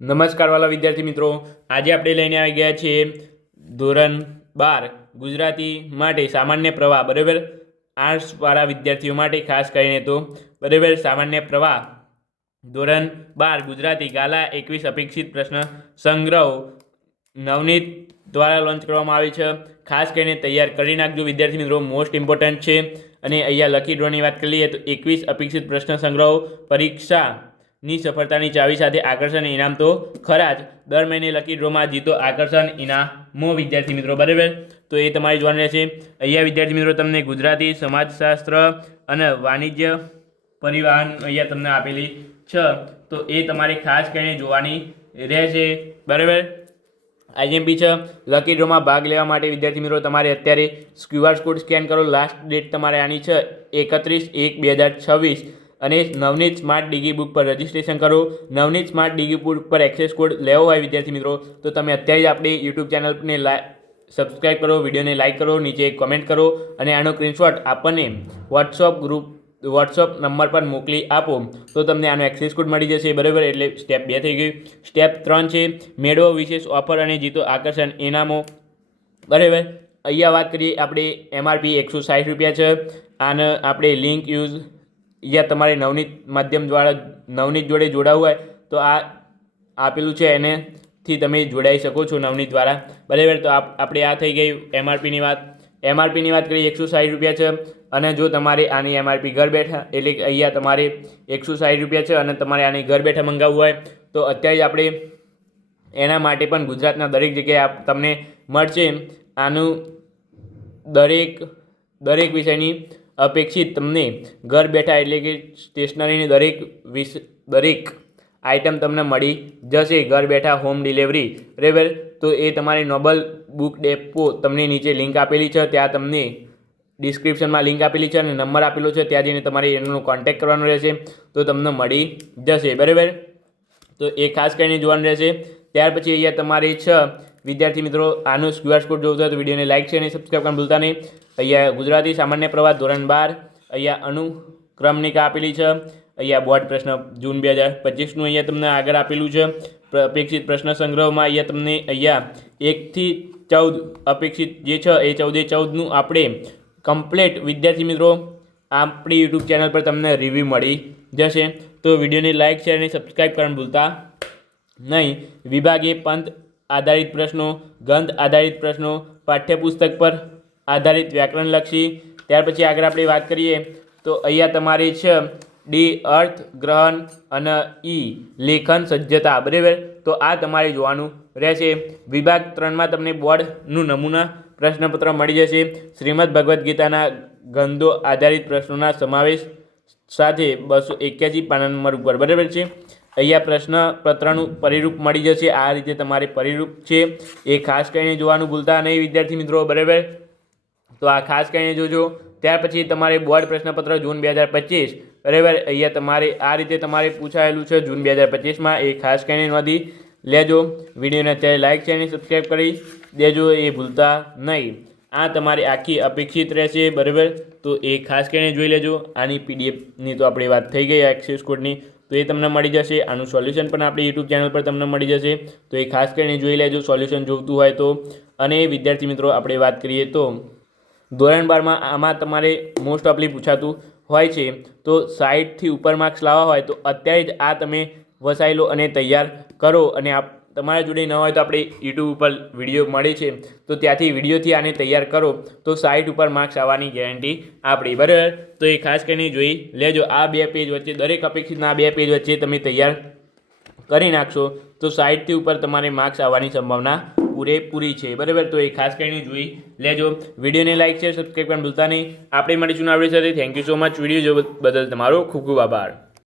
નમસ્કાર વાલા વિદ્યાર્થી મિત્રો, આજે આપણે લઈને આવી ગયા છીએ ધોરણ બાર, ગુજરાતી માટે સામાન્ય પ્રવાહ, બરાબર? આર્ટ્સવાળા વિદ્યાર્થીઓ માટે ખાસ કરીને તો, બરાબર? સામાન્ય પ્રવાહ. ધોરણ બાર, ગુજરાતી ગાલા એકવીસ અપેક્ષિત પ્રશ્ન સંગ્રહ. નવનીત દ્વારા લોન્ચ કરવામાં આવી છે. ખાસ કરીને તૈયાર કરી નાખજો વિદ્યાર્થી મિત્રો મોસ્ટ ઇમ્પોર્ટન્ટ છે. અને અહીંયા લકી ડ્રોની વાત કરી લઈએ તો એકવીસ અપેક્ષિત પ્રશ્ન સંગ્રહો પરીક્ષાની સફળતાની ચાવી સાથે આકર્ષણ ઇનામ તો ખરા જ. દર મહિને લકી ડ્રોમાં જીતો આકર્ષણ ઇનામો વિદ્યાર્થી મિત્રો, બરાબર? તો એ તમારે જોવાનું રહેશે. અહીંયા વિદ્યાર્થી મિત્રો, તમને ગુજરાતી સમાજશાસ્ત્ર અને વાણિજ્ય પરિવહન અહીંયા તમને આપેલી છે. તો એ તમારે ખાસ કરીને જોવાની રહેશે, બરાબર? આઈએમપી છે. લકી ડ્રોમાં ભાગ લેવા માટે વિદ્યાર્થી મિત્રો, તમારે અત્યારે ક્યુઆર કોડ સ્કેન કરો. લાસ્ટ ડેટ તમારે આની છે, એકત્રીસ એક બે હજાર છવ્વીસ. અને નવનીત સ્માર્ટ ડિગી બુક પર રજિસ્ટ્રેશન કરો. નવનીત સ્માર્ટ ડિગી બુક પર એક્સેસ કોડ લેવો હોય, વિદ્યાર્થી મિત્રો, તો તમે અત્યારે જ આપણી યુટ્યુબ ચેનલને લાઈ સબસ્ક્રાઈબ કરો, વિડીયોને લાઇક કરો, નીચે કમેન્ટ કરો અને આનો સ્ક્રીનશોટ આપણને વોટ્સઅપ ગ્રુપ વોટ્સઅપ નંબર પર મોકલી આપો, તો તમને આનો એક્સેસ કોડ મળી જશે. બરાબર? એટલે સ્ટેપ બે થઈ ગયું. સ્ટેપ ત્રણ છે, મેળવો વિશેષ ઓફર અને જીતો આકર્ષણ ઇનામો. બરાબર? અહીંયા વાત કરીએ આપણે એમઆરપી એકસો સાઠ રૂપિયા છે. આને આપણે લિંક યુઝ અહીંયા તમારે નવનીત માધ્યમ દ્વારા નવનીત જોડે જોડાવવું હોય તો આ આપેલું છે, એનેથી તમે જોડાઈ શકો છો નવનીત દ્વારા. બરાબર તો આપ આપણે આ થઈ ગઈ એમઆરપીની વાત. એમઆરપીની વાત કરીએ, એકસો સાઠ રૂપિયા છે અને જો તમારે આની એમઆરપી ઘર બેઠા, એટલે અહીંયા તમારે એકસો સાઠ રૂપિયા છે અને તમારે આની ઘર બેઠા મંગાવવું હોય, તો અત્યારે આપણે એના માટે પણ ગુજરાતના દરેક જગ્યાએ તમને મળશે. આનું દરેક દરેક વિષયની અપેક્ષિત તમને ઘર બેઠા એટલે કે સ્ટેશનરીની દરેક વિશ દરેક આઇટમ તમને મળી જશે. ઘર બેઠા હોમ ડિલિવરી બરાબર તો એ તમારી નોબલ બુક ડેપો તમને નીચે લિંક આપેલી છે. ત્યાં તમને ડિસ્ક્રિપ્શનમાં લિંક આપેલી છે અને નંબર આપેલો છે. ત્યાં જઈને તમારે એનો કોન્ટેક્ટ કરવાનો રહેશે. તો તમને મળી જશે. બરાબર? તો એ ખાસ કરીને જોવાનું રહેશે. ત્યાર પછી અહીંયા તમારી છ વિદ્યાર્થી મિત્રો, આનો ક્યુઆર કોડ જોવો તો વિડીયોને લાઇક છે અને સબસ્ક્રાઈબ કરવાનું ભૂલતા નહીં. અહીંયા ગુજરાતી સામાન્ય પ્રવાહ ધોરણ બાર, અહીંયા અનુક્રમણિકા આપેલી છે. અહીંયા બોર્ડ પ્રશ્ન જૂન બે હજાર પચીસનું અહીંયા તમને આગળ આપેલું છે. અપેક્ષિત પ્રશ્ન સંગ્રહમાં અહીંયા તમને અહીંયા એકથી ચૌદ અપેક્ષિત જે છે એ ચૌદે ચૌદનું આપણે કમ્પ્લેટ વિદ્યાર્થી મિત્રો, આપણી યુટ્યુબ ચેનલ પર તમને રિવ્યૂ મળી જશે. તો વિડીયોને લાઇક શેર અને સબસ્ક્રાઈબ કરવાનું ભૂલતા નહીં. વિભાગે પંથ આધારિત પ્રશ્નો ગંધ આધારિત પ્રશ્નો, પાઠ્યપુસ્તક પર આધારિત વ્યાકરણલક્ષી ત્યાર પછી આગળ આપણે વાત કરીએ તો અહીંયા તમારી છે ડી, અર્થ, ગ્રહણ અને ઈ, લેખન, સજ્જતા. બરાબર? તો આ તમારે જોવાનું રહેશે. વિભાગ ત્રણમાં તમને બોર્ડનું નમૂના પ્રશ્નપત્ર મળી જશે. શ્રીમદ ભગવદ્ ગીતાના ગંધો આધારિત પ્રશ્નોના સમાવેશ સાથે બસો એક્યાસી પાના નંબર ઉપર. બરાબર છે? અહીંયા પ્રશ્ન પત્રનું પરિરૂપ મળી જશે. આ રીતે તમારે પરિરૂપ છે. એ ખાસ કરીને જોવાનું ભૂલતા નહીં વિદ્યાર્થી મિત્રો, બરાબર? તો આ ખાસ કરીને જોજો. ત્યાર પછી તમારે બોર્ડ પ્રશ્નપત્ર જૂન બે હજાર પચીસ, બરાબર? અહીંયા તમારે આ રીતે તમારે પૂછાયેલું છે જૂન બે હજાર પચીસમાં. એ ખાસ કરીને નોંધી લેજો. વિડીયોને અત્યારે લાઇક છે અને સબસ્ક્રાઈબ કરી દેજો. એ ભૂલતા નહીં. આ તમારી આખી અપેક્ષિત રહેશે, બરાબર? તો એ ખાસ કરીને જોઈ લેજો. આની પીડીએફની તો આપણી વાત થઈ ગઈ એક્સેસ કોડની તો એ તમને મળી જશે. આનું સોલ્યુશન પણ આપણી યુટ્યુબ ચેનલ પર તમને મળી જશે. તો એ ખાસ કરીને જોઈ લેજો સોલ્યુશન જોઈતું હોય તો. અને વિદ્યાર્થી મિત્રો, આપણે વાત કરીએ તો ધોરણ બારમાં આમાં તમારે મોસ્ટ ઓફલી પૂછાતું હોય છે. તો સાઠથી ઉપર માર્ક્સ લાવવા હોય તો અત્યારે જ આ તમે વસાયેલો અને તૈયાર કરો અને આપ તમારા જોડે ન હોય તો આપણે યુટ્યુબ ઉપર વીડિયો મળે છે. તો ત્યાંથી વિડીયોથી આને તૈયાર કરો. તો સાઇટ ઉપર માર્ક્સ આવવાની ગેરંટી આપણી. બરાબર? તો એ ખાસ કરીને જોઈ લેજો. આ બે પેજ વચ્ચે, દરેક અપેક્ષિતના બે પેજ વચ્ચે તમે તૈયાર કરી નાખશો, તો સાઇટથી ઉપર તમારે માર્ક્સ આવવાની સંભાવના પૂરેપૂરી છે. બરાબર? તો એ ખાસ કરીને જોઈ લેજો. વિડીયોને લાઇક છે સબસ્ક્રાઈબ પણ ભૂલતા નહીં. આપણે મળીશું આવડી સાથે. Thank you so much video જો બદલ તમારો ખૂબ ખૂબ આભાર.